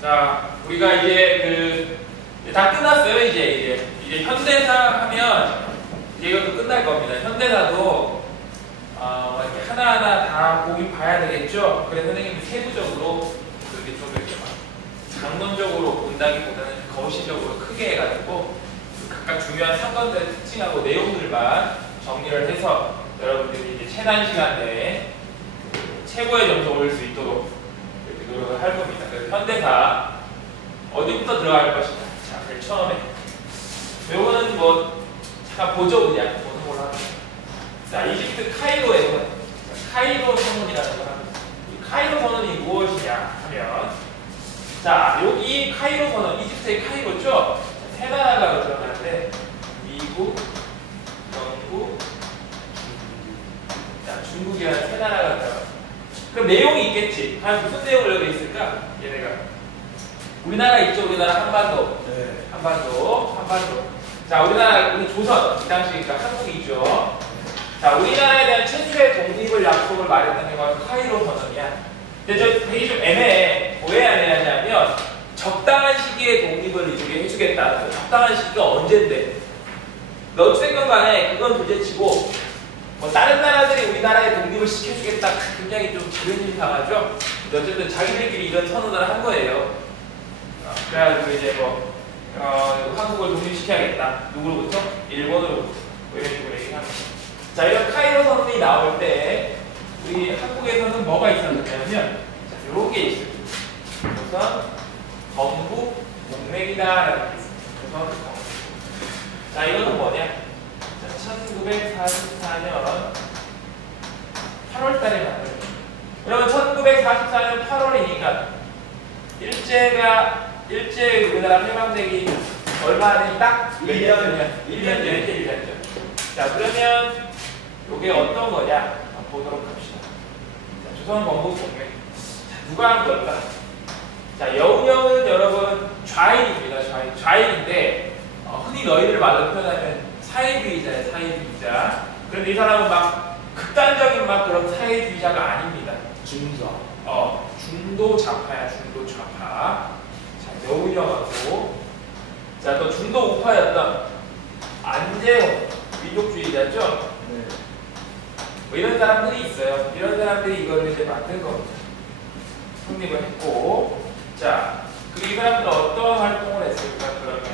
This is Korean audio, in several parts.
자, 우리가 이제 다 끝났어요. 이제 현대사 하면 이제 이것도 끝날 겁니다. 현대사도 이렇게 하나하나 다 보긴 봐야 되겠죠. 그래서 선생님이 세부적으로 그렇게 좀 이렇게 막 장론적으로 본다기보다는 거시적으로 크게 해가지고 각각 중요한 사건들의 특징하고 내용들만 정리를 해서 여러분들이 이제 최단 시간 내에 최고의 점수 올릴 수 있도록 이렇게 노력을 할 겁니다. 그래서 현대사 어디부터 들어갈 것인가. 자, 제일 처음에 요거는 뭐 잠깐 보죠. 그냥 보는 걸로 합니다. 자, 이집트 카이로에서 카이로 선언이라는 걸 합니다. 이 카이로 선언이 무엇이냐 하면, 자, 여기 카이로 선언, 이집트의 카이로죠. 세 나라가 들어가는데 미국, 영국, 자, 중국이라는 세 나라가 들어가. 그럼 내용이 있겠지. 과연 무슨 내용을 여기 있을까? 얘네가 우리나라 있죠. 우리나라 한반도. 네. 한반도. 자, 우리 조선, 이 당시니까 한국이죠. 자, 우리나라에 대한 최초의 독립을 약속을 말했던 게 바로 카이로 선언이야. 근데 저 되게 좀 애매해. 왜 애매하냐면 적당한 시기에 독립을 이루게 해주겠다. 적당한 시기가 언젠데? 어쨌든 간에 그건 둘째치고 뭐 다른 나라들이 우리나라에 독립을 시켜주겠다. 굉장히 좀 기분이 상하죠. 어쨌든 자기들끼리 이런 선언을 한 거예요. 그래가지고 이제 한국을 독립시켜야겠다. 누구로부터? 일본으로부터. 이런 식으로 얘기합니다. 자, 이런 카이로 선언이 나올 때 우리 한국에서는 뭐가 있었냐면, 자, 요런 게 있어요. 우선 건국 동맹이다라는 게 있습니다. 우선 건국. 자, 이거는 뭐냐? 자, 1944년 8월 달에 만들어요. 그러면 1944년 8월이니까 일제 우리나라 해방되기 얼마 안에 딱 1년 전에 1년 전. 자, 그러면 이게 어떤 거냐? 보도록 합시다. 자, 조선 건국 동맹. 자, 누가 한 걸까? 자, 여운형은 여러분 좌익입니다. 좌익인데 흔히 너희들 말로 표현하면 사회주의자예요. 사회주의자. 그런데 이 사람은 막 극단적인 막 그런 사회주의자가 아닙니다. 중도 좌파야. 중도 좌파. 자, 여운형하고, 자, 또 중도 우파였던 안재홍 민족주의자죠. 네. 뭐 이런 사람들이 있어요. 이런 사람들이 이걸 이제 만든 겁니다. 성립을 했고, 자, 그리고 이 사람들은 어떤 활동을 했을까? 그러면,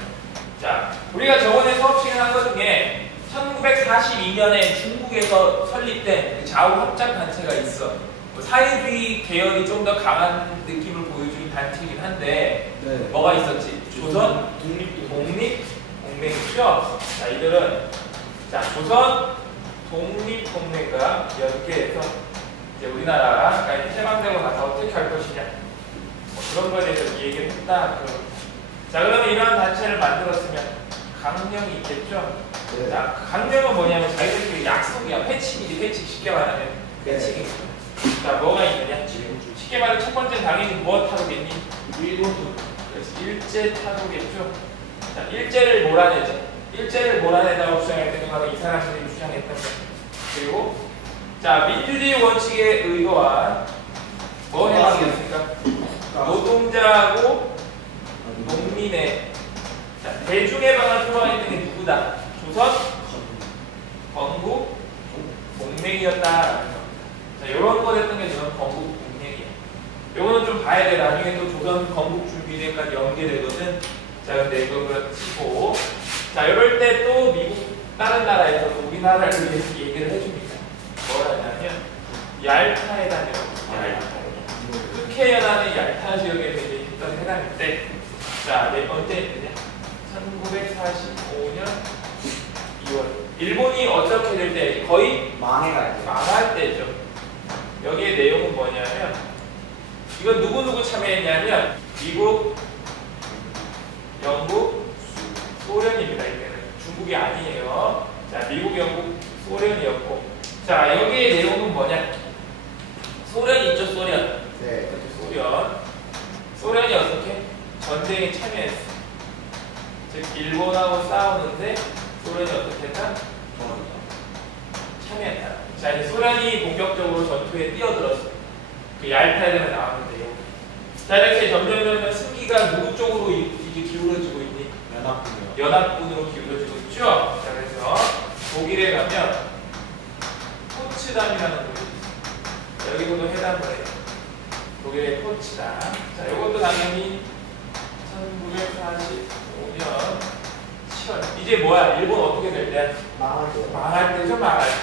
자, 우리가 저번에 수업 시간에 한 것 중에 1942년에 중국에서 설립된 그 좌우 합작 단체가 있어. 뭐 사회주의 계열이 좀 더 강한 느낌을 보여주는 단체이긴 한데, 네. 뭐가 있었지? 조선 독립동맹이죠. 자, 이들은 자, 조선 독립동맹과 연계해서 이제 우리나라가 해방되고 나서 어떻게 할 것이냐, 뭐 그런 거에 대해서 얘기를 했다. 자, 그러면 이러한 단체를 만들었으면 강령이 있겠죠. 네. 자, 강령은 뭐냐면 자기들끼리 약속이야. 회칙이지. 회칙. 쉽게 말하면 회칙이. 자, 뭐가 있느냐? 쉽게 말하면 첫 번째 당연히 무엇 타도겠니? 일본. 그래서 일제 타도겠죠. 자, 일제를 몰아내자. 일제를 몰아내자고 주장했던 게 바로 이 사람들이 주장했던 거. 그리고 자, 민주주의 원칙에 의거한 뭐 해방이었습니까? 노동자하고 농민의 대중해방을 표방했던 게 누구다? 조선 건국 동맹이었다. 자, 요런 거 했던 게 조선 건국 동맹이야. 요거는 좀 봐야 돼. 나중에 또 조선 건국 준비대까지 연계되거든. 자, 근데 이거 치고, 자, 이럴 때 또 미국 다른 나라에서도 우리나라를 위해서 얘기를 해줍니다. 뭐라냐면 얄타회담이라고. 흑해연안의 얄타 지역에 있던 회담인데, 자, 언제 했느냐? 1945년 2월. 일본이 어떻게 될 때? 거의 망할 때죠. 여기에 내용은 뭐냐면, 이건 누구 참여했냐면 미국, 영국, 소련입니다. 이때는 중국이 아니에요. 자, 미국, 영국, 소련이었고, 자, 여기에 내용은 뭐냐? 소련이 있죠. 소련. 네. 소련이 어떻게? 전쟁에 참여했어. 즉 일본하고 싸우는데 소련이 어떻게 했다? 참여했다. 자, 이제 소련이 본격적으로 전투에 뛰어들었어. 그 얄타회담에 나왔는데요. 자, 이렇게 점점 승기가 크기가 누구 쪽으로 이제 기울어지고 있니? 연합군요. 연합군으로 기울어지고 있죠. 자, 그래서 독일에 가면 포츠담이라는 곳이 있어요. 여기서도 해당을 해요. 독일의 포츠담. 자, 이것도 당연히 1945년 7월. 이제 뭐야? 일본 어떻게 될 때? 망하죠. 망할 때죠, 망할 때.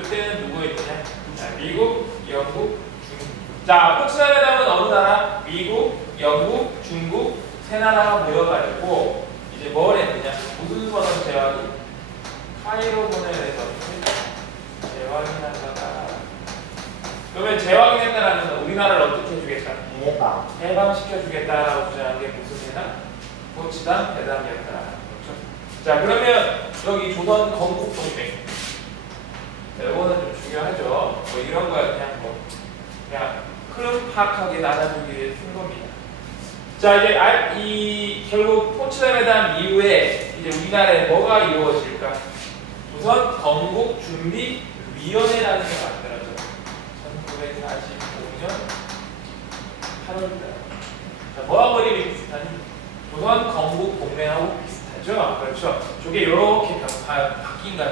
이때는 누구였냐? 자, 미국, 영국, 중국. 자, 포츠담에 담은 어느 나라? 미국, 영국, 중국 세 나라가 모여가지고 이제 뭘 했느냐? 무슨 선언 제왕이? 카이로 보내서 재확인한다가. 그러면 재확인했다라는 건 우리나라를 어떻게 해주겠다? 해방. 해방시켜주겠다라고 주장한 게 무슨 해당? 포츠담 대담이었다. 그렇죠? 자, 그러면 여기 조선 건국 동맹. 이거는 좀 중요하죠. 뭐 이런 거야 그냥 흐름 파악하게 나눠주기 위해 쓴 겁니다. 자, 이제 이 결국 포츠담에 대한 이후에 이제 우리나라에 뭐가 이루어질까? 우선 건국 준비 위원회라는 게 만들어져. 1945년 8월달. 자, 뭐하고 거리 비슷하니? 조선 건국 동맹하고 비슷하죠. 그렇죠. 저게 이렇게 바뀐 거.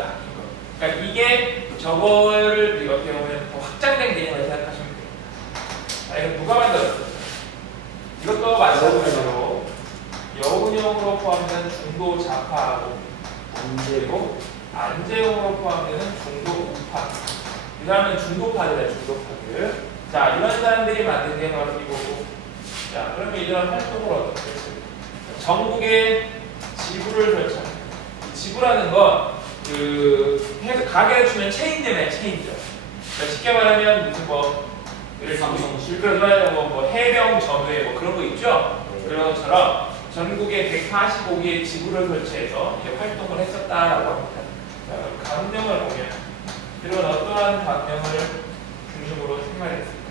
그러니까 이게 저거를 어떻게 보면 더 확장된 개념을 생각하시면 됩니다. 자, 이거 누가 만들었어요? 이것도 마찬가지로 여운형으로 포함된 중도 좌파하고 그리고 안재용으로 포함되는 중도 우파. 이 사람은 중도파들이야, 중도파들. 자, 이런 사람들이 만든 게 바로 이거고. 자, 그러면 이런 활동을 어떻게 했어요? 전국에 지부를 설치합니다. 지부라는 건 가게를 주면 체인점이야, 체인점. 그러니까 쉽게 말하면 무슨 뭐 해병 전후회 뭐 그런 거 있죠? 그런 것처럼 전국에 145개의 지부를 설치해서 이제 활동을 했었다라고 합니다. 자, 강령을 보면 이런 어떠한 강령을 중심으로 생활했습니다.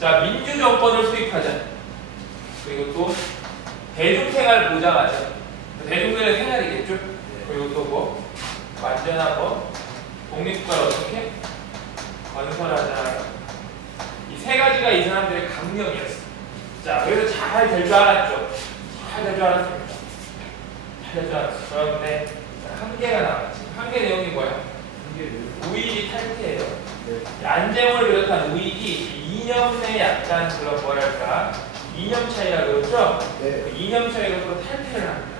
자, 민주정권을 수립하자. 그리고 또 대중생활 보장하자. 대중들의 생활이겠죠? 그리고 또 뭐 완전한 독립국가를 어떻게 건설하자. 이 세 가지가 이 사람들의 강령이었어. 자, 그래서 잘 될 줄 알았죠. 잘 될 줄 알았습니다. 잘 될 줄 알았어. 그런데 한계가 나왔지. 한계 내용이 뭐야? 우익이 탈퇴예요. 네. 안재홍을 비롯한 우익이 2년 내에 약간 그런 뭐랄까 이념 차이라 그러죠? 네. 그 이념 차이로 서로 탈퇴를 합니다.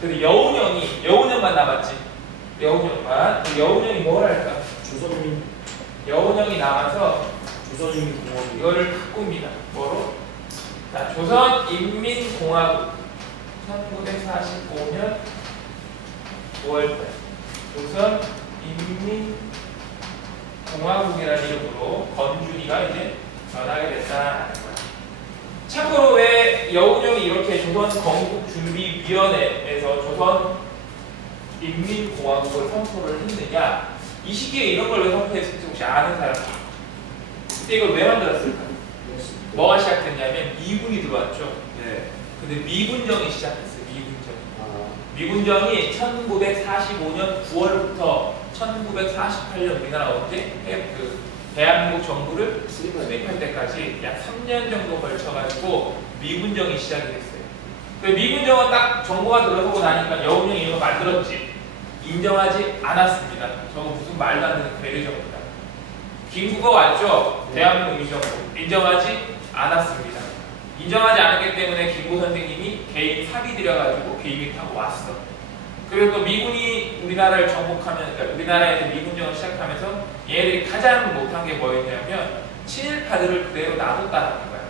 근데 여운형만 남았지. 여운형만. 여운형이 뭘 할까? 조선인. 여운형이 남아서 조선인민공화국 이거를 바꿉니다. 뭐로? 자, 조선인민공화국 1945년 5월달 조선인민공화국이라는 이름으로 건준이가 이제 변하게 됐다는 거야. 참고로 왜 여운형이 이렇게 조선건국준비위원회에서 조선인민공화국을 선포를 했느냐? 이 시기에 이런 걸 왜 선포했을지 혹시 아는 사람? 그때 이걸 왜 만들었을까? 뭐가 시작됐냐면 미군이 들어왔죠. 네. 근데 미군정이 시작했어요. 미군정이 1945년 9월부터 1948년 우리나라 언제 대한민국 정부를 수립할 때까지 약 3년 정도 걸쳐가지고 미군정이 시작이 됐어요. 그 미군정은 딱 정부가 들어서고 나니까 여운형이 이거 만들었지. 인정하지 않았습니다. 저거 무슨 말도 안 되는 괴뢰정부다. 김구가 왔죠. 대한민국 임시정부. 인정하지 않았습니다. 인정하지 않았기 때문에 김구 선생님이 개인 사비 들여가지고 비행기 타고 왔어. 그리고 또 미군이 우리나라를 정복하면, 그러니까 우리나라에서 미군정을 시작하면서 얘들이 가장 못한 게 뭐였냐면 친일파들을 그대로 놔뒀다는 거야.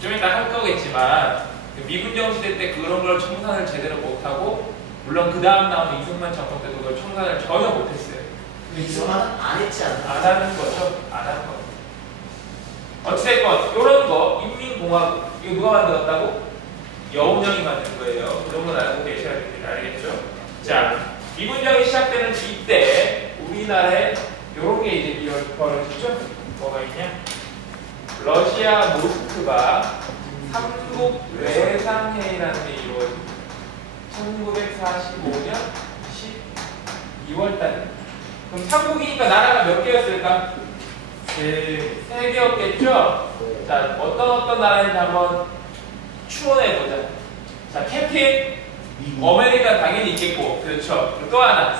좀 이따 할 거겠지만 미군정 시대 때 그런 걸 청산을 제대로 못하고, 물론 그 다음 나온 이승만 정권 때도 그걸 청산을 전혀 못했어요. 이승만은 안 했지 않나? 안 하는 거죠. 안 하는 거. 어찌됐건 이런 거 인민공화국 이거 누가 만들었다고? 여운형이 만든 거예요. 그런 건 알고 계셔야 됩니다. 알겠죠? 자, 미군정이 시작되는 이때 우리나라에 이런 게 이제 벌어지죠? 뭐가 있냐? 러시아 모스크바 삼국 외상회의라는 게 이루어집니다. 1945년 12월달. 그럼 삼국이니까 나라가 몇 개였을까? 세 개였겠죠? 자, 어떤 나라인지 한번 추론해보자. 자, 캡틴, 미국. 아메리카 당연히 있겠고, 그렇죠. 그리고 또 하나,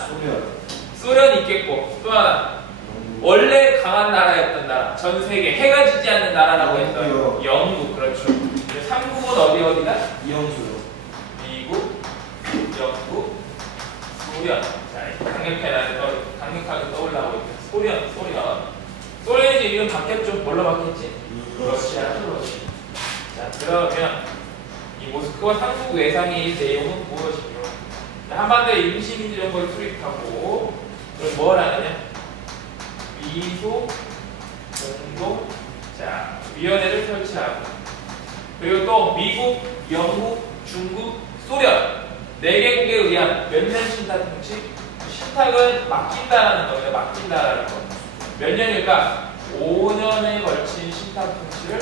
소련. 있겠고, 또 하나. 원래 강한 나라였던 나라, 전 세계 해가 지지 않는 나라라고 했던 영국, 그렇죠. 3국은 어디다? 이영수요. 미국, 영국, 소련. 자, 강력하게 떠올라오고 있다. 소련. 소련이 이제 이름 바뀌었죠? 뭘로 바뀌었지? 러시아. 자, 그러면 이 모스크바 3국 외상의 내용은 무엇이며? 한반도의 임시민주정부를 수립하고, 그럼 뭘 하느냐? 미소, 공동, 자, 위원회를 설치하고, 그리고 또 미국, 영국, 중국, 소련 4개국에 의한 몇 년 신탁 통치? 신탁은 맡긴다라는 겁니다. 맡긴다라는 거. 몇 년일까? 5년에 걸친 신탁 통치를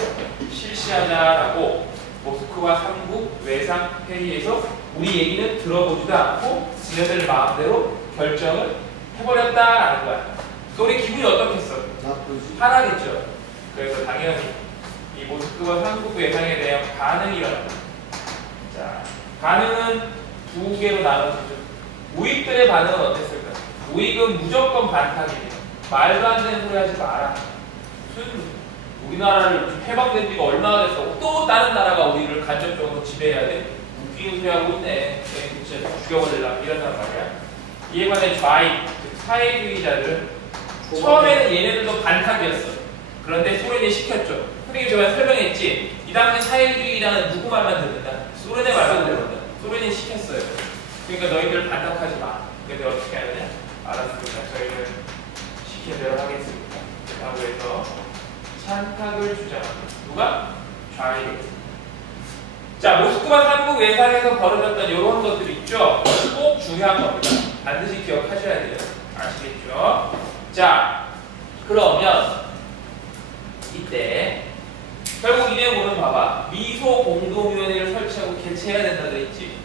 실시하자라고 모스크바 3국 외상 회의에서 우리 얘기는 들어보지도 않고 지네들 마음대로 결정을 해버렸다라는 거야. 우리 기분이 어떻겠어? 나쁘지. 화나겠죠. 그래서 당연히 이 모스크바 3국 외상에 대한 반응이 일어납니다. 자, 반응은 두 개로 나눠지죠. 우익들의 반응은 어땠을까? 우익은 무조건 반탁입니다. 말도 안 되는 소리 하지 마라. 무슨 우리나라를 해방된 지가 얼마나 됐어? 또 다른 나라가 우리를 간접적으로 지배해야 돼? 웃기는 소리 하고 있네. 진짜 죽여버리려고 이런단 말이야. 이에 관해 좌익, 즉 사회주의자들 처음에는 얘네들도 반탁이었어. 그런데 소련이 시켰죠. 선생님이 저번에 설명했지. 이 당시 사회주의자는 누구 말만 듣는다? 소련의 말만 듣는다. 소련이 시켰어요. 그러니까 너희들 반탁하지 마. 그래서 어떻게 해야 되냐? 알았습니다. 저희는 시킨 대로 하겠습니다. 라고 해서 찬탁을 주장합니다. 누가? 좌익. 자, 모스크바 3국 외상에서 벌어졌던 이런 것들 있죠? 꼭 중요한 겁니다. 반드시 기억하셔야 돼요. 아시겠죠? 자, 그러면 이때 결국 이 내용을 봐봐. 미소 공동위원회를 설치하고 개최해야 된다 그랬지.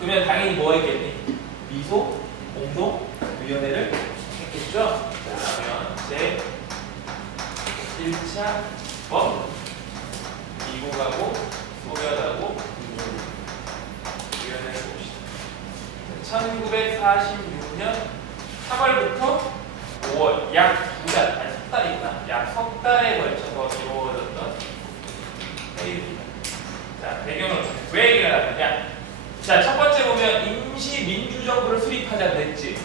그러면 당연히 뭐 했겠니? 미소 공동위원회를 했겠죠? 자, 그러면 제 1차 미국하고 소련하고 위원회를 봅시다. 1946년 3월부터 5월 약 2달, 아니 석 달이구나. 약 석 달에 걸쳐서 이루어졌던 회의입니다. 자, 배경은 왜 일어났느냐? 자, 첫 번째 보면 임시 민주정부를 수립하자 그랬지.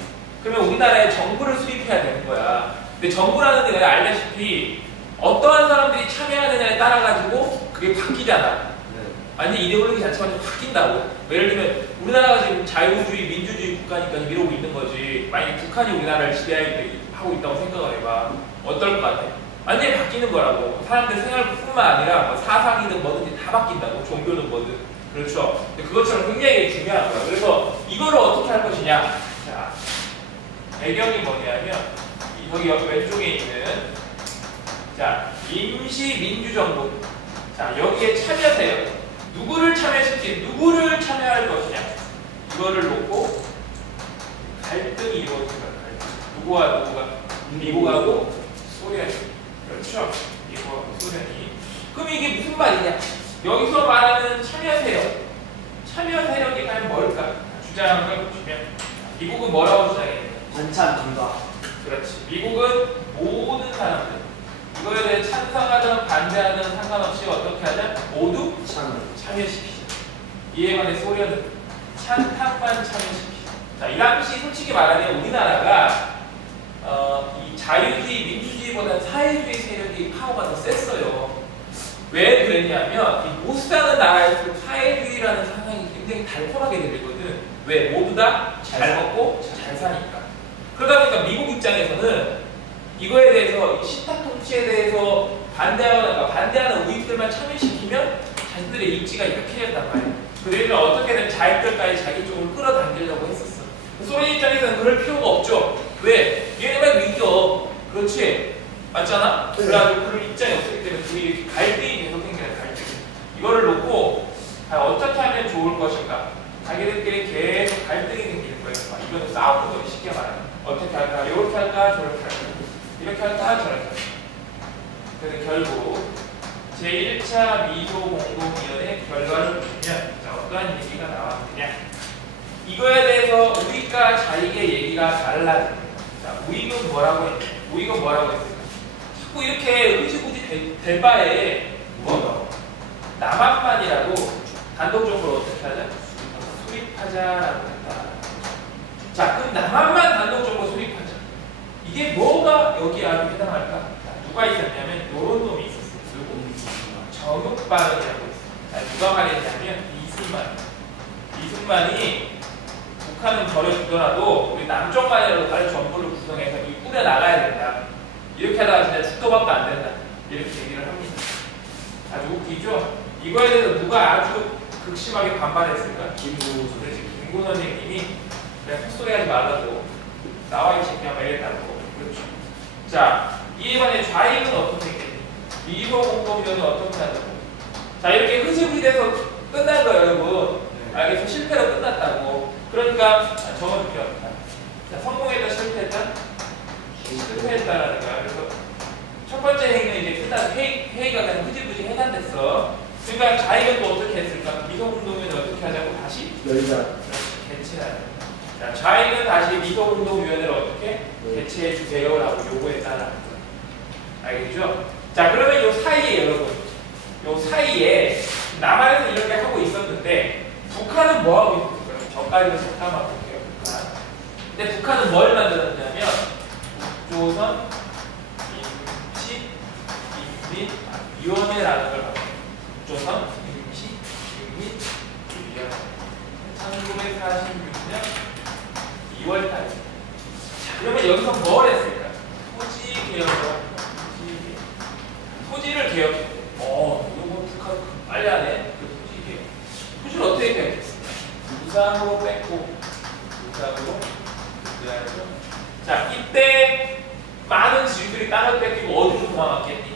그러면 우리나라에 정부를 수립해야 되는 거야. 근데 정부라는 게 알다시피 어떠한 사람들이 참여하느냐에 따라 가지고 그게 바뀌잖아. 아니 이데올로기 자체가 좀 바뀐다고. 예를 들면 우리나라가 지금 자유주의, 민주주의 국가니까 이러고 있는 거지. 만약에 북한이 우리나라를 지배하고 있다고 생각을 해봐. 어떨 것 같아? 완전히 바뀌는 거라고. 사람들 생활뿐만 아니라 뭐 사상이든 뭐든지 다 바뀐다고. 종교든 뭐든. 그렇죠? 근데 그것처럼 굉장히 중요한 거야. 그래서 이거를 어떻게 할 것이냐? 자, 배경이 뭐냐면 여기 왼쪽에 있는 자, 임시민주정부. 자, 여기에 참여세요. 누구를 참여시키, 누구를 참여할 것이냐. 이거를 놓고 갈등이 이루어집니다. 누구와 누구가? 미국하고 소련이. 그렇죠? 미국하고 소련이. 그럼 이게 무슨 말이냐? 여기서 말하는 참여 세력. 참여 세력이 과연 뭘까? 주장을 보시면 미국은 뭐라고 주장해요? 반찬 불가. 그렇지. 미국은 모든 사람들 이거에 대해 찬성하든 반대하든 상관없이 어떻게 하자? 모두 참여시키자. 이에 관해 소련은 찬탁만 참여시키자. 자, 이 당시 솔직히 말하면 우리나라가 이 자유주의, 민주주의보다 사회주의 세력이 파워가 더 셌어요. 왜 그랬냐면 이 못 사는 나라에서 사회주의라는 사상이 굉장히 달콤하게 들리거든. 왜? 모두 다 잘 먹고 잘 사니까. 그러다 보니까 미국 입장에서는 이거에 대해서 이 신탁 통치에 대해서 반대하는 우익들만 참여시키면 자신들의 입지가 약해졌단 말이에요. 그래서 어떻게든 자익들까지 자기 쪽으로 끌어당기려고 했었어. 소련 입장에서는 그럴 필요가 없죠. 왜? 얘네만 이겨. 그렇지? 맞잖아? 그래가지고 그럴 입장이 없기 때문에 둘이 이렇게 갈등이 계속 생기는 갈등. 이거를 놓고 어떻게 하면 좋을 것인가? 자기들끼리 계속 갈등이 생기는 거예요. 이거는 싸우는 거예요. 쉽게 말하면. 어떻게 할까? 이렇게 할까? 저렇게 할까? 이렇게 할까? 저렇게 할까? 그래서 결국 제1차 미소공동위원회 결과를 보시면 자, 어떠한 얘기가 나왔느냐. 이거에 대해서 우익과 자익의 얘기가 달라집니다. 자, 우익은 뭐라고 했냐? 우익은 뭐라고 했을까? 자꾸 이렇게 흐지부지 될 바에 뭐 남한만이라도 단독적으로 어떻게 하자? 수립하자라고 했다. 자, 그럼 남한만 단독적으로 수립하자. 이게 뭐가 여기 안에 해당할까? 자, 누가 있었냐면 요런 놈이 있었어요. 정육반이라고 있어요. 누가 말했냐면 이승만이 북한은 저려주더라도 우리 남쪽만이라도 다른 정부를 구성해서 이 뿌려 나가야 된다. 이렇게 하다가 진짜 죽도밖에 안 된다. 이렇게 얘기를 합니다. 아주 웃기죠? 이거에 대해서 누가 아주 극심하게 반발했을까? 김구 선생님이 그냥 헛소리 하지 말라고 나와 이 새끼야 막 이랬다고. 그렇죠. 자, 이에 반해 좌익은 어떻게 했겠니? 미소공동위원회 어떻게 하냐고. 자, 이렇게 흐지부지 돼서 끝난 거예요, 여러분. 알겠어? 실패로 끝났다고. 그러니까 적어줄게요. 자, 성공했다, 실패했다? 실패했다라는 거야. 그래서 첫 번째 행위는 이제 끝나서 회의가 그냥 흐지부지 해산됐어. 그러니까 좌익은 또 어떻게 했을까? 미소공동위원회 어떻게 하자고 다시? 열자. 개최하자. 자, 좌익은 다시 미소공동위원회를 어떻게? 개최해 주세요라고 요구했다라는 거야. 알겠죠? 자, 그러면 요 사이에 여러분, 요 사이에 남한에서 이렇게 하고 있었는데 북한은 뭐 하고 있었을까요? 저까지는 잠깐만 볼게요. 북한. 근데 북한은 뭘 만들었냐면 북조선 임시인민위원회라는 걸 만들었어요. 북조선 임시인민위원회. 1946년 2월달. 자, 그러면 여기서 뭘 했을까? 토지 개혁을 토지를 개혁했대. 이거 뭐 북한 빨리 하네. 그 토지 개혁. 토지를 어떻게 개혁했을까? 무상으로 뺏고, 무상으로 그래야죠. 자, 이때 많은 지주들이 땅을 뺏기고 어디로 도망갔겠니?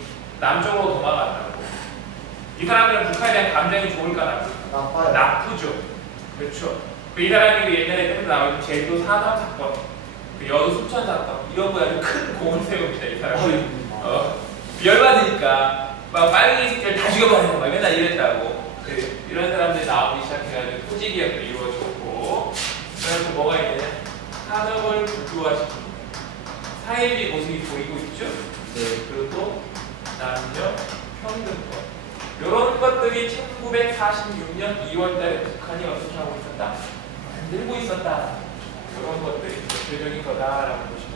남쪽으로 도망갔다고. 이 사람들은 북한에 대한 감정이 좋을까 나쁠까? 나빠요. 나쁘죠. 그렇죠. 이 사람이 옛날에 계속 나오는 제주도 산업 사건, 그 여수 순천 사건 이런 거에 아주 큰 공을 세웁니다. 이 사람이. 열받으니까 막 빨갱이 새끼를 다 죽여버리고 막 맨날 이랬다고. 이런 사람들이 나오기 시작해가지고 토지 개혁도 이루어졌고, 그래서 뭐가 있냐? 산업을 국교화시킵니다. 사회주의 모습이 보이고 있죠. 네. 그리고 또 남녀 평등법. 이런 것들이 1946년 2월달에 북한이 어떻게 하고 있었다? 만들고 있었다. 이런 것들이 대표적인 거다라고 보시면.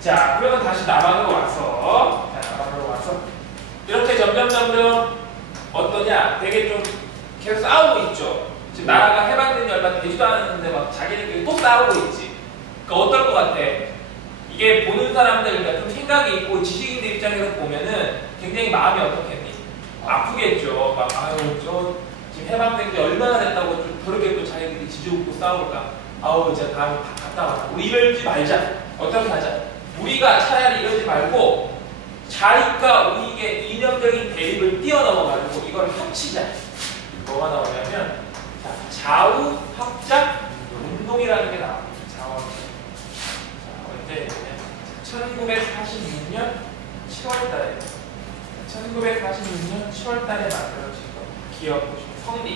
자, 그러면 다시 남한으로 와서, 이렇게 점점 어떠냐? 되게 좀 계속 싸우고 있죠. 지금 나라가 해방된 지 얼마 되지도 않았는데 막 자기들끼리 또 싸우고 있지. 그러니까 어떨 것 같아? 이게 보는 사람들, 그러니까 좀 생각이 있고 지식인들 입장에서 보면은 굉장히 마음이 어떻겠니? 아프겠죠. 막 아유 저 지금 해방된 지 얼마나 됐다고 좀 저렇게 또 자기들이 지지고 싸울까? 아우 이제 다음에 다 갔다 왔다. 우리 이러지 말자. 어떻게 하자? 우리가 차라리 이러지 말고 자익과 우익의 이념적인 대립을 뛰어넘어가지고 이걸 합치자. 뭐가 나오냐면 좌우 합작 운동이라는 게 나옵니다. 좌우 합작. 자, 언제 1946년 7월달에 1946년 7월달에 만들어진 거 기억 보시면 성리.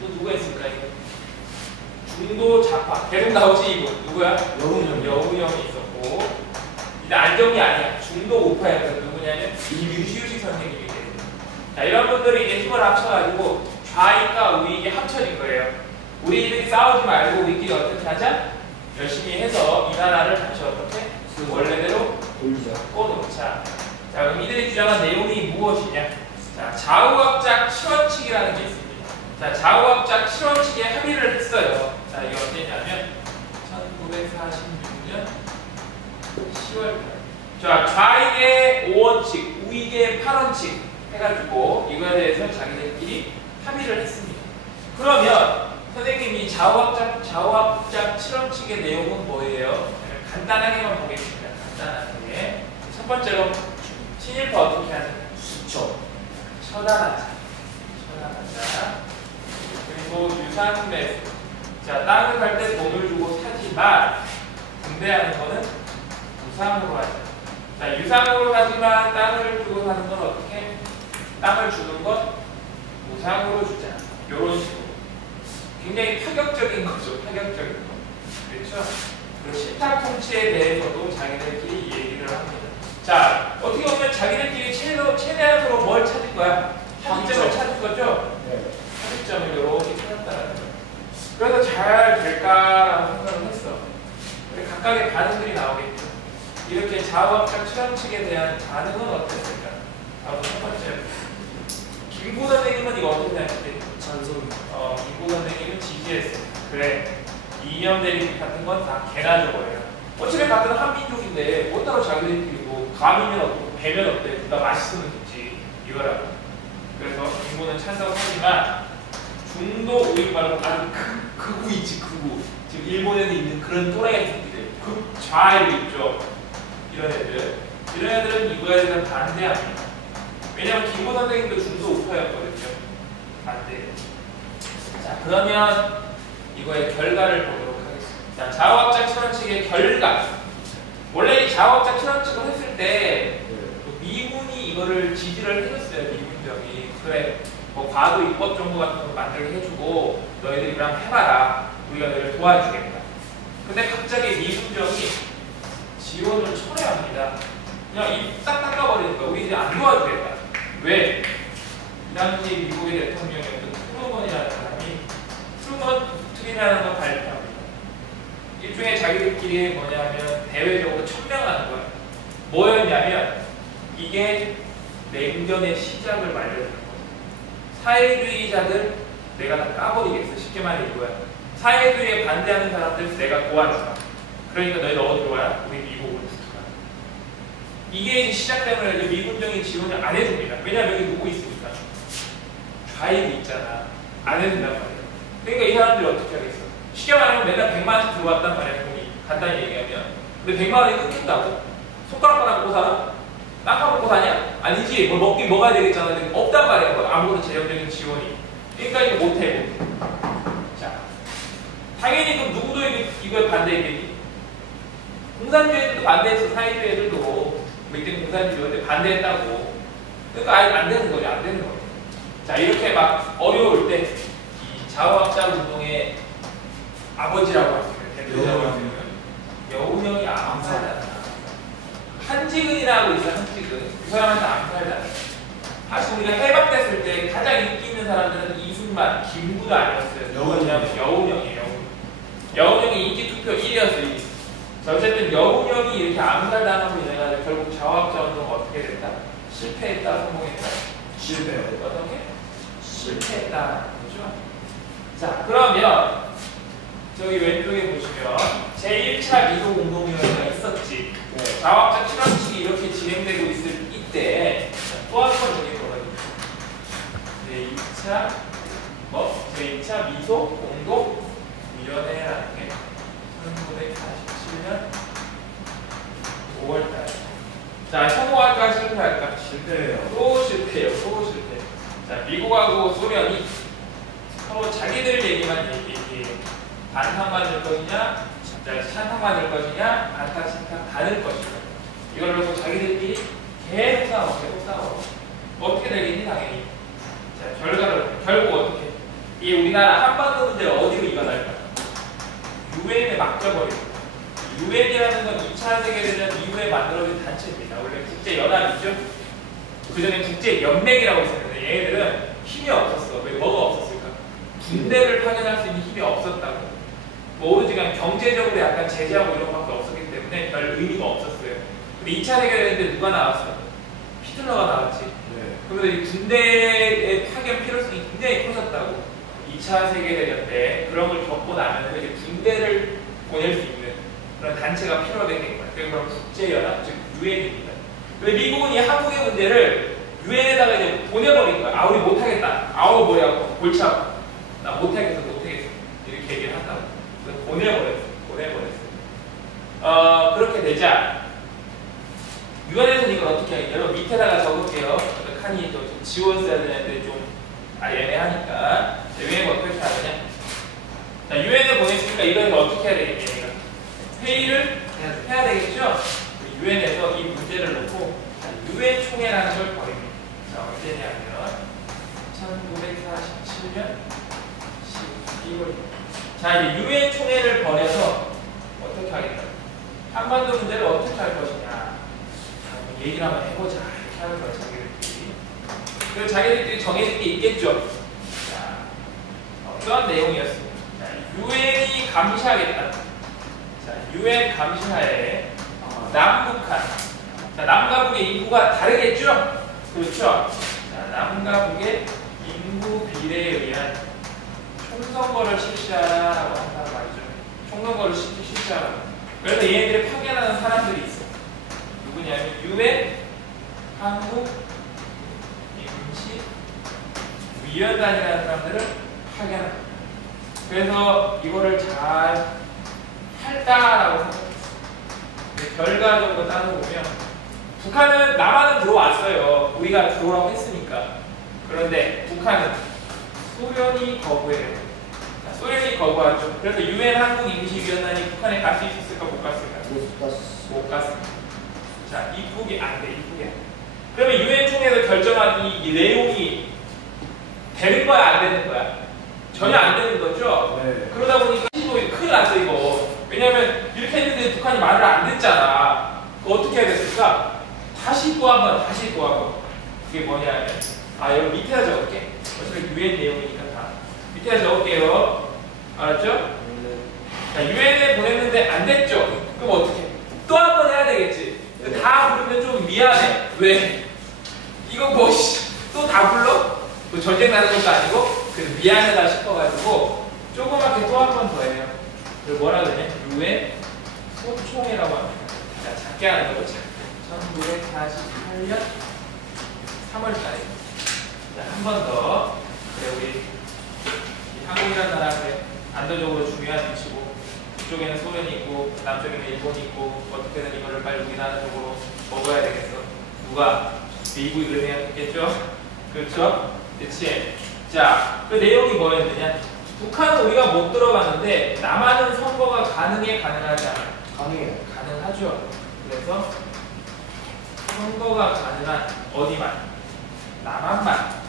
또 누가 있을까 이거? 중도 좌파 계속 나오지 이거 누구야? 여우형이 있었고, 이제 안정이 아니야. 중도 우파였던 누구냐면 유시우식 선생님이 계세요. 자, 이런 분들이 이제 힘을 합쳐가지고 좌익과 우익이 합쳐진 거예요. 우리들이 싸우지 말고 우리끼리 어떻게 하자? 열심히 해서 이 나라를 다시 어떻게 원래대로 꼬놓자. 자, 그럼 이들이 주장한 내용이 무엇이냐? 자, 좌우합작 실원칙이라는 게 있습니다. 자, 좌우합작 실원칙에 합의를 했어요. 자, 이게 언제냐면 1946년 10월. 자, 좌익의 5원칙, 우익의 8원칙 해가지고 이거에 대해서 자기들끼리 합의를 했습니다. 그러면 선생님이 좌우합작 7원칙의 내용은 뭐예요? 간단하게만 보겠습니다. 간단하게. 첫 번째로 친일파 어떻게 하냐? 처단하자. 그리고 유상매수. 자, 땅을 갈 때 돈을 주고 사지만 분배하는 거는 무상으로 하자. 자, 유상으로 사지만 땅을 주고 사는 건 어떻게? 땅을 주는 것 무상으로 주자. 이런 식으로. 굉장히 파격적인 거죠. 파격적인 거. 그렇죠? 그리고 신탁 통치에 대해서도 자기들끼리 얘기를 합니다. 자, 어떻게 보면 자기들끼리 최대한으로 뭘 찾을 거야? 합의점을 찾을 거죠? 네. 합의점을 이렇게 찾았다는 거예요. 그래서 잘 될까라고 생각을 했어. 각각의 반응들이 나오겠죠. 이렇게 자원학적 실험측에 대한 반응은 어땠을까? 바로 첫 번째. 김구 선생님은 이거 어떻게 생각해? 찬성입니다. 김구 선생님은 지지했어. 그래. 이념 대립 같은 건 다 개나 저거예요. 어차피 같은 한민족인데 뭐 따로 자기들끼리 뭐 가면 어떻고 배면 어때? 누가 맛있으면 좋지. 이거라고. 그래서 김구는 찬성하지만 중도 우익 말고 아주 극우 있지, 극우. 지금 일본에도 있는 그런 또라이 새끼들. 극좌에도 있죠. 이런 애들. 이런 애들은 이거에 대해서 반대합니다. 왜냐면 김구 선생님도 중도 우파였거든요. 반대. 자, 그러면 이거의 결과를 보도록 하겠습니다. 자, 자원학적 실험측의 결과. 원래 이 자원학적 실험측을 했을 때 미군이 이거를 지지를 해줬어요. 미군정이. 그래, 뭐 과도 입법 정보 같은 거 만들게 해주고 너희들이 그럼 해봐라. 우리가 너희를 도와주겠다. 근데 갑자기 미군정이 지원을 철회합니다. 그냥 입 딱 닦아버리는 거야. 우리들이 안 도와주겠다. 왜? 이 당시 미국의 대통령이었던 트루먼이라는 사람이 트루먼 독트린이라는 걸 발표합니다. 일종의 자기들끼리 뭐냐면 대외적으로 천명하는 거야. 뭐였냐면 이게 냉전의 시작을 말려주는 거야. 사회주의자들 내가 다 까버리겠어. 쉽게 말해 이거야. 사회주의에 반대하는 사람들 내가 도와주라. 그러니까 너희들 어디로 와라? 우리 미국으로 붙어라. 이게 이제 시작되면 미군정이 지원을 안 해줍니다. 왜냐면 여기 누구 있으니까. 좌익이 있잖아. 안 해준단 말이야. 그러니까 이 사람들이 어떻게 하겠어? 쉽게 말하면 맨날 100만 원씩 들어왔단 말이야. 돈이. 간단히 얘기하면. 근데 100만 원이 끊긴다고? 손가락만 먹고 사나? 땅 먹고 사냐? 아니지. 뭘 먹긴 먹어야 되겠잖아. 근데 없단 말이야. 뭐 아무것도 재정적인 지원이. 그러니까 이거 못해. 자, 당연히 그럼 누구도 이거에 반대했겠니? 공산주의들도 반대했어. 사회주의들도 몇개 공산주의한테 반대했다고. 그러니까 아예 안 되는 거지. 안 되는 거지. 자, 이렇게 막 어려울 때 이 자원학자 운동의 아버지라고 할 수 있는 대표자는 여운형이 암살자다. 한지근이라고 있어. 한지근. 그 사람한테 암살자다. 사실 우리가 해방됐을 때 가장 인기 있는 사람들은 이승만, 김구도 아니었어요. 여운형이에요. 여운형이 인기 투표 1위였어요. 1위. 자, 어쨌든 여운형이 이렇게 암살당함으로 인해서 결국 자원학자 운동은 어떻게 됐다? 실패했다, 성공했다. 실패요. 어떻게? 실패했다. 그렇죠? 자, 그러면 저기 왼쪽에 보시면 제1차 미소공동위원회가 있었지. 네. 자원학적 실험측이 이렇게 진행되고 있을 이때 또 한 번 얘기해보거든요. 제2차 미소공동위원회라는 게 1947년 5월달. 자, 성공할까 실패할까? 실패예요. 또 실패해요. 또 실패. 자, 미국하고 소련이 서로 자기들 얘기만 얘기해. 반탁 맞을 것이냐, 찬탁 맞을 것이냐, 반탁, 신탁 다를 것이냐. 이걸 놓고 자기들끼리 계속 싸워. 어떻게 되겠니? 당연히. 자, 결국 어떻게? 이 우리나라 한반도 문제를 어디로 이관할까? 유엔에 맡겨버리고. 유엔이라는 건 2차 세계대전 이후에 만들어진 단체입니다. 원래 국제연합이죠. 그 전에 국제연맹이라고 있었는데 얘네들은 힘이 없었어. 왜 뭐가 없었을까? 군대를 파견할 수 있는 힘이 없었다고. 뭐 오로지 그냥 경제적으로 약간 제재하고 이런 것밖에 없었기 때문에 별 의미가 없었어요. 근데 2차 세계대전 때 누가 나왔어? 히틀러가 나왔지. 네. 그러면서 이 군대의 파견 필요성이 굉장히 커졌다고. 2차 세계대전 때 그런 걸 겪고 나면서 이제 군대를 보낼 수 있는 그런 단체가 필요하게 거예요. 그래서 국제연합, 즉 유엔입니다. 근데 미국은 이 한국의 문제를 유엔에다가 이제 보내버린 거야. 아, 우리 못하겠다. 아우 뭐야, 골치 아파. 나 못하겠어. 이렇게 얘기를 한다고. 그래서 보내버렸어. 그렇게 되자 유엔에서는 이걸 어떻게 하겠냐? 여러분 밑에다가 적을게요. 칸이 좀 지웠어야 되는데 좀 애매하니까. 유엔은 어떻게 하느냐? 자, 유엔을 보냈으니까 이거에서 어떻게 해야 되겠냐? 회의를 해야 되겠죠? 유엔에서 이 문제를 놓고 유엔 총회라는 걸 벌입니다. 자, 언제냐면 47년 12월. 자, 이제 유엔 총회를 벌여서 어떻게 하겠다. 한반도 문제를 어떻게 할 것이냐. 자, 얘기를 한번 해보자. 이렇게 하는 거야, 자기들끼리. 그리고 자기들끼리 정해진 게 있겠죠. 자, 어떤 내용이었습니까? 유엔이 감시하겠다. 자, 유엔 감시하에 남북한. 자, 남과 북의 인구가 다르겠죠? 그렇죠? 자, 남과 북의 인구 비례에 의한 총선거를 실시하라고 한다는 말이죠. 총선거를 실시하라고. 그래서 얘네들이 파견하는 사람들이 있어. 누구냐면 유엔 한국 임시 위원단이라는 사람들을 파견합니다. 그래서 이거를 잘 할까라고 생각했어. 결과적으로 따져보면 북한은 남한은 들어왔어요. 우리가 들어오라고 했으니까. 그런데 북한은 소련이 거부해요. 자, 소련이 거부하죠. 그래서 유엔 한국 임시위원단이 북한에 갈 수 있었을까 못 갔을까? 못 갔습니다. 자, 입국이 안 돼. 입국이 안 돼. 그러면 유엔 총회에서 결정한 이 내용이 되는 거야 안 되는 거야? 전혀 안 되는 거죠? 네. 그러다 보니까 큰일 났어 이거. 왜냐면 이렇게 했는데 북한이 말을 안 듣잖아. 어떻게 해야 됐을까? 다시 또 한번. 그게 뭐냐면 여기 밑에다 적을게. 어차피 유엔 내용이니까 다 밑에다 적을게요. 알았죠? 자, 유엔에 보냈는데 안 됐죠? 그럼 어떻게? 또 한 번 해야 되겠지. 다 부르면 좀 미안해. 왜? 이거 뭐 또 다 불러? 뭐 전쟁 나는 것도 아니고 그래서 미안하다 싶어가지고 조그맣게 또 한 번 더 해요. 그걸 뭐라 그러냐? 유엔 소총회라고 합니다. 자, 작게 하는 거죠. 1948년 3월달에. 자, 한 번 더. 그래, 우리 한국이라는 나라 안도적으로 중요한 위치고, 북쪽에는 소련이 있고, 남쪽에는 일본이 있고, 어떻게든 이거를 빨리 우리나라 쪽으로 먹어야 되겠어. 누가? 미국이 그렇게 생각했겠죠? 그렇죠? 그치? 자, 그 내용이 뭐였느냐? 북한은 우리가 못 들어가는데, 남한은 선거가 가능해, 가능하지 않아? 가능해요. 가능하죠. 그래서 선거가 가능한 어디만? 남한만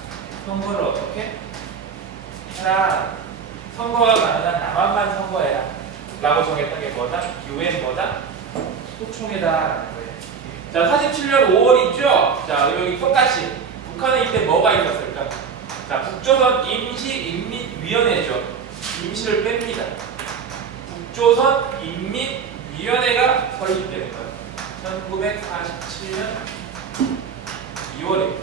선거를 어떻게 해라. 선거가 가능한 남한만 선거해라 라고 정했던 게 뭐다? 유엔 뭐다? 소총회다라는 거예요. 자, 47년 5월 있죠? 자, 여기 똑같이 북한에 이때 뭐가 있었을까? 자, 북조선 임시인민위원회죠. 임시를 뺍니다. 북조선 인민위원회가 설립되는 거예요. 1947년 2월입니다.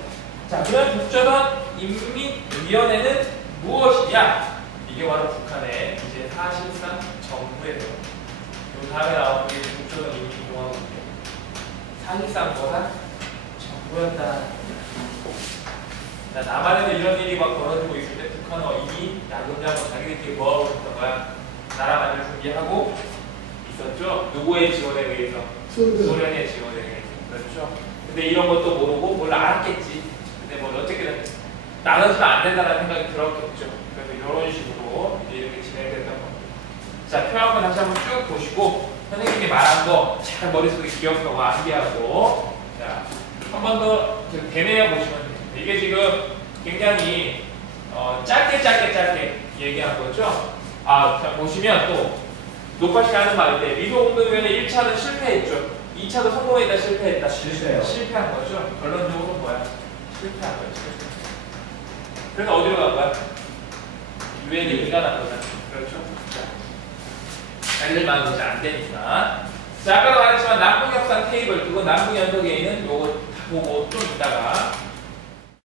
자, 그럼 북조선 인민위원회는 무엇이냐? 이게 바로 북한의 이제 사실상 정부예요. 요 다음에 나오는 게 북조선 인민공화국이에요. 사실상 뭐다? 정부였다. 자, 남한에도 이런 일이 막 벌어지고 있을 때 북한은 이미 야금야금 자기들끼리 뭐하고 있었던 거야? 나라만을 준비하고 있었죠? 누구의 지원에 의해서? 소련의 지원에 의해서. 그렇죠? 근데 이런 것도 모르고 뭘 알았겠지. 근데 뭐 어떻게든 나눠지면 안 된다는 생각이 들었겠죠. 그래서 이런 식으로 이제 이렇게 진행됐던 겁니다. 자, 표 한번 다시 한번 쭉 보시고 선생님이 말한 거 잘 머릿속에 기억하고 암기하고, 자, 한 번 더 되뇌어 보시면 됩니다. 이게 지금 굉장히 짧게 얘기한 거죠. 자, 보시면 또 녹화식 하는 말인데 미소공동위원회 1차는 실패했죠. 2차도 성공했다, 실패했다. 실패한 거죠. 결론적으로 뭐야? 실패한 거예요. 실패. 그래서 어디로 간 거야? 유엔이 인간한 거잖아. 그렇죠? 자, 자기들만 이제 안 되니까. 자, 아까도 말했지만 남북협상 테이블, 그건 남북연석에 있는 요거 다 보고 좀 이따가